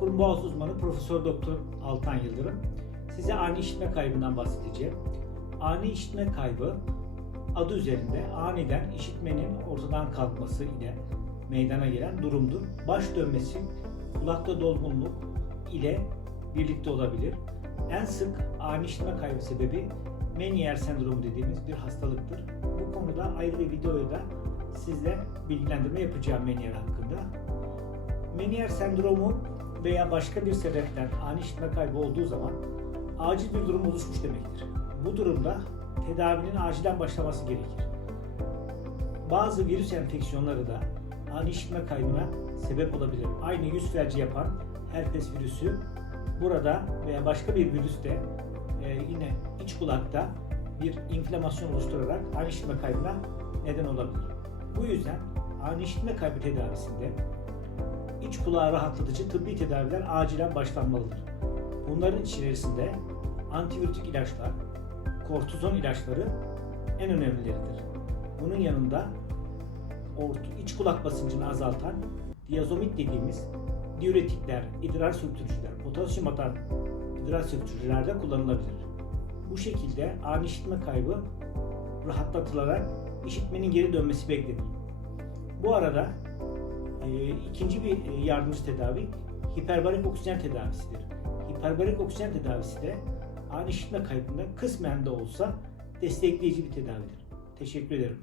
Burun boğaz uzmanı Profesör Doktor Altan Yıldırım. Size ani işitme kaybından bahsedeceğim. Ani işitme kaybı adı üzerinde aniden işitmenin ortadan kalkması ile meydana gelen durumdur. Baş dönmesi, kulakta dolgunluk ile birlikte olabilir. En sık ani işitme kaybı sebebi Meniere sendromu dediğimiz bir hastalıktır. Bu konuda ayrı bir videoda sizle bilgilendirme yapacağım Meniere hakkında. Meniere sendromu veya başka bir sebepten ani işitme kaybı olduğu zaman acil bir durum oluşmuş demektir. Bu durumda tedavinin acilen başlaması gerekir. Bazı virüs enfeksiyonları da ani işitme kaybına sebep olabilir. Aynı yüz felci yapan herpes virüsü burada veya başka bir virüs de e, yine iç kulakta bir inflamasyon oluşturarak ani işitme kaybına neden olabilir. Bu yüzden ani işitme kaybı tedavisinde iç kulağı rahatlatıcı tıbbi tedaviler acilen başlanmalıdır. Bunların içerisinde antivirütik ilaçlar, kortizon ilaçları en önemlileridir. Bunun yanında ort- iç kulak basıncını azaltan diazomit dediğimiz diüretikler, idrar söktürücüler, potasyum atan idrar söktürücüler de kullanılabilir. Bu şekilde ani işitme kaybı rahatlatılarak işitmenin geri dönmesi beklenir. Bu arada ikinci bir e, yardımcı tedavi hiperbarik oksijen tedavisidir. Hiperbarik oksijen tedavisi de ani işitme kaybında kısmen de olsa destekleyici bir tedavidir. Teşekkür ederim.